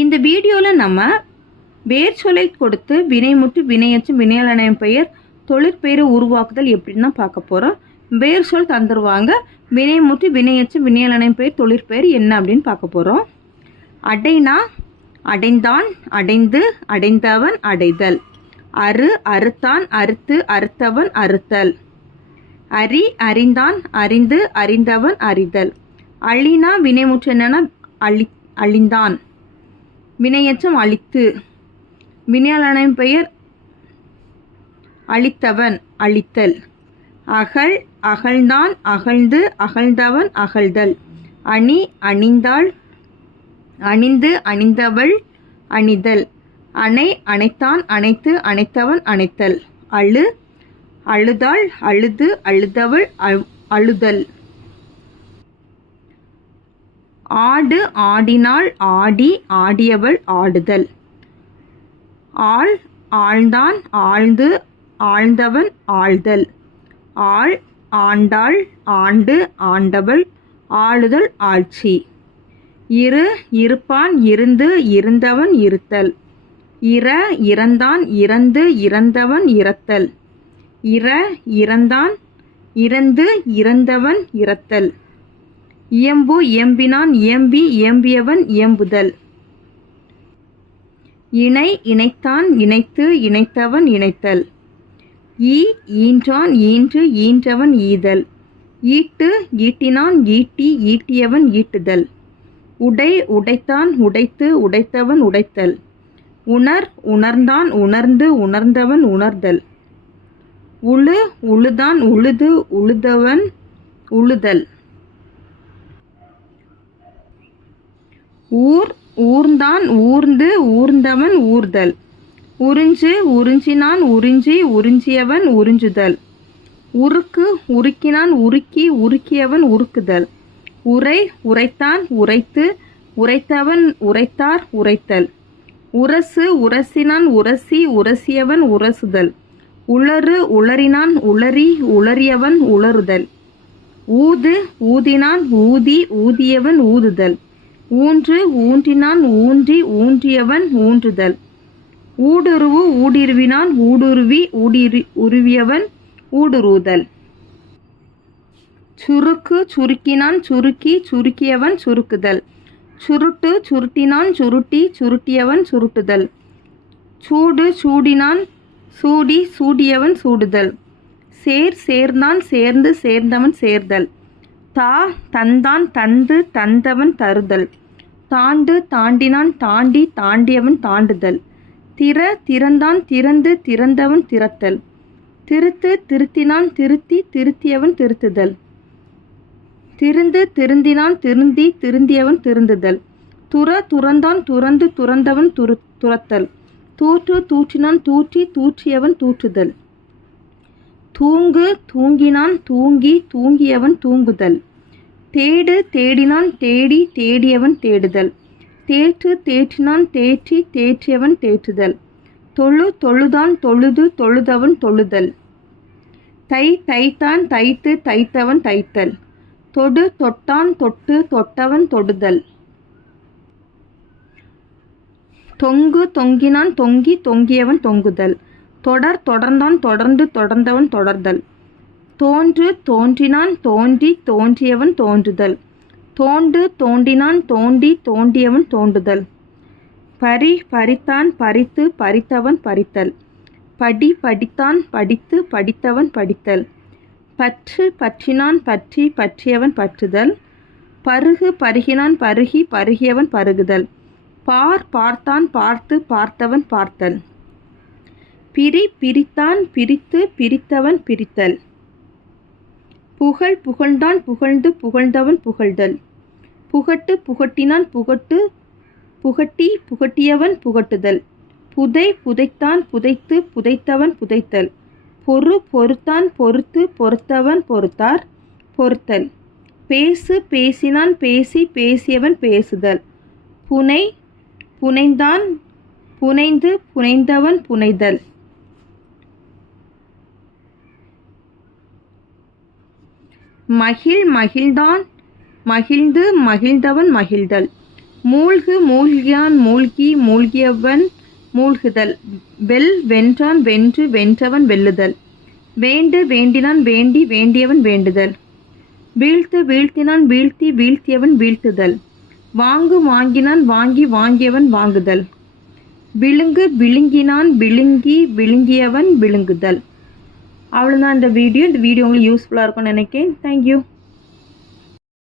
இந்த வீடியோவில் நம்ம வேர் சொல்லை கொடுத்து வினைமுற்று வினையச்சு வினையாளனையும் பெயர் தொழிற்பெயரை உருவாக்குதல் எப்படின்னா பார்க்க போகிறோம் வேர் சொல் தந்துருவாங்க. வினைமுற்று வினையச்சு வினையாளனையும் பெயர் தொழிற்பெயர் என்ன அப்படின்னு பார்க்க போகிறோம் அடைனா அடைந்தான் அடைந்து அடைந்தவன் அடைதல். அறு அறுத்தான் அறுத்து அறுத்தவன் அறுத்தல். அறி அறிந்தான் அறிந்து அறிந்தவன் அறிதல். அழினா வினைமுற்று என்னன்னா அழி அழிந்தான். வினையச்சம் அழித்து. வினையாளனின் பெயர் அழித்தவன் அழித்தல். அகழ் அகழ்ந்தான் அகழ்ந்து அகழ்ந்தவன் அகழ்தல். அணி அணிந்தாள் அணிந்து அணிந்தவள் அணிதல். அணை அணைத்தான் அணைத்து அணைத்தவன் அணைத்தல். அழு அழுதாள் அழுது அழுதவள் அழு- அழுதல். ஆடு ஆடினாள் ஆடி ஆடியவள் ஆடுதல். ஆள் ஆழ்ந்தான் ஆழ்ந்து ஆழ்ந்தவன் ஆழ்தல். ஆள் ஆண்டாள் ஆண்டு ஆண்டவள் ஆளுதல் ஆட்சி. இரு இருப்பான் இருந்து இருந்தவன் இருத்தல். இற இறந்தான் இறந்து இறந்தவன் இறத்தல். இற இறந்தான் இறந்து இறந்தவன் இறத்தல். இயம்பு இயம்பினான் இயம்பி இயம்பியவன் இயம்புதல். இணை இணைத்தான் இணைத்து இணைத்தவன் இணைத்தல். ஈ ஈன்றான் ஈன்று ஈன்றவன் ஈதல். ஈட்டு ஈட்டினான் ஈட்டி ஈட்டியவன் ஈட்டுதல். உடை உடைத்தான் உடைத்து உடைத்தவன் உடைத்தல். உணர் உணர்ந்தான் உணர்ந்து உணர்ந்தவன் உணர்தல். உழு உழுதான் உழுது உழுதவன் உழுதல். ஊர் ஊர்ந்தான் ஊர்ந்து ஊர்ந்தவன் ஊர்தல். உறிஞ்சு உறிஞ்சினான் உறிஞ்சி உறிஞ்சியவன் உறிஞ்சுதல். உருக்கு உருக்கினான் உருக்கி உருக்கியவன் உருக்குதல். உரை உரைத்தான் உரைத்து உரைத்தவன் உரைத்தார் உரைத்தல். உரசு உரசினான் உரசி உரசியவன் உரசுதல். உளறு உளறினான் உளறி உளறியவன் உளறுதல். ஊது ஊதினான் ஊதி ஊதியவன் ஊதுதல். ஊன்று ஊன்றினான் ஊன்றி ஊன்றியவன் ஊன்றுதல். ஊடுருவு ஊடுருவினான் ஊடுருவி ஊடிரு உருவியவன் ஊடுருவுதல். சுருக்கு சுருக்கினான் சுருக்கி சுருக்கியவன் சுருக்குதல். சுருட்டு சுருட்டினான் சுருட்டி சுருட்டியவன் சுருட்டுதல். சூடு சூடினான் சூடி சூடியவன் சூடுதல். சேர் சேர்ந்தான் சேர்ந்து சேர்ந்தவன் சேர்தல். தா தந்தான் தந்து தந்தவன் தருதல். தாண்டு தாண்டினான் தாண்டி தாண்டியவன் தாண்டுதல். திற திறந்தான் திறந்து திறந்தவன் திறத்தல். திருத்து திருத்தினான் திருத்தி திருத்தியவன் திருத்துதல். திருந்து திருந்தினான் திருந்தி திருந்தியவன் திருந்துதல். துற துறந்தான் துறந்து துறந்தவன் துரு துரத்தல் தூற்று தூற்றினான் தூற்றி தூற்றியவன் தூற்றுதல். தூங்கு தூங்கினான் தூங்கி தூங்கியவன் தூங்குதல். தேடு தேடினான் தேடி தேடியவன் தேடுதல். தேற்று தேற்றினான் தேற்றி தேற்றியவன் தேற்றுதல். தொழு தொழுதான் தொழுது தொழுதவன் தொழுதல். தை தைத்தான் தைத்து தைத்தவன் தைத்தல். தொடு தொட்டான் தொட்டு தொட்டவன் தொடுதல். தொங்கு தொங்கினான் தொங்கி தொங்கியவன் தொங்குதல். தொடர் தொடர்ந்தான் தொடர்ந்து தொடர்ந்தவன் தொடர்தல். தோன்று தோன்றினான் தோன்றி தோன்றியவன் தோன்றுதல். தோண்டு தோண்டினான் தோண்டி தோண்டியவன் தோண்டுதல். பரி பறித்தான் பறித்து பறித்தவன் பறித்தல் படி படித்தான் படித்து படித்தவன் படித்தல். பற்று பற்றினான் பற்றி பற்றியவன் பற்றுதல். பருகு பருகினான் பருகி பருகியவன் பருகுதல். பார் பார்த்தான் பார்த்து பார்த்தவன் பார்த்தல். பிரி பிரித்தான் பிரித்து பிரித்தவன் பிரித்தல். புகழ் புகழ்ந்தான் புகழ்ந்து புகழ்ந்தவன் புகழ்தல். புகட்டு புகட்டினான் புகட்டு புகட்டி புகட்டியவன் புகட்டுதல். புதை புதைத்தான் புதைத்து புதைத்தவன் புதைத்தல். பொறு பொறுத்தான் பொறுத்து பொறுத்தவன் பொறுத்தார் பொறுத்தல். பேசு பேசினான் பேசி பேசியவன் பேசுதல். புனை புனைந்தான் புனைந்து புனைந்தவன் புனைதல். மகிழ் மகிழ்ந்தான். மகிழ்ந்து மகிழ்ந்தவன் மகிழ்தல். மூழ்கு மூழ்கியான் மூழ்கி மூழ்கியவன் மூழ்குதல். வெல் வென்றான் வென்று வென்றவன் வெல்லுதல். வேண்டு வேண்டினான் வேண்டி வேண்டியவன் வேண்டுதல். வீழ்த்து வீழ்த்தினான் வீழ்த்தி வீழ்த்தியவன் வீழ்த்துதல். வாங்கு வாங்கினான் வாங்கி வாங்கியவன் வாங்குதல். விழுங்கு விழுங்கினான் விழுங்கி விழுங்கியவன் விழுங்குதல். அவ்வளோதான் இந்த வீடியோ இந்த வீடியோ உங்களுக்கு யூஸ்ஃபுல்லாக இருக்கும்னு நினைக்கிறேன். தேங்க்யூ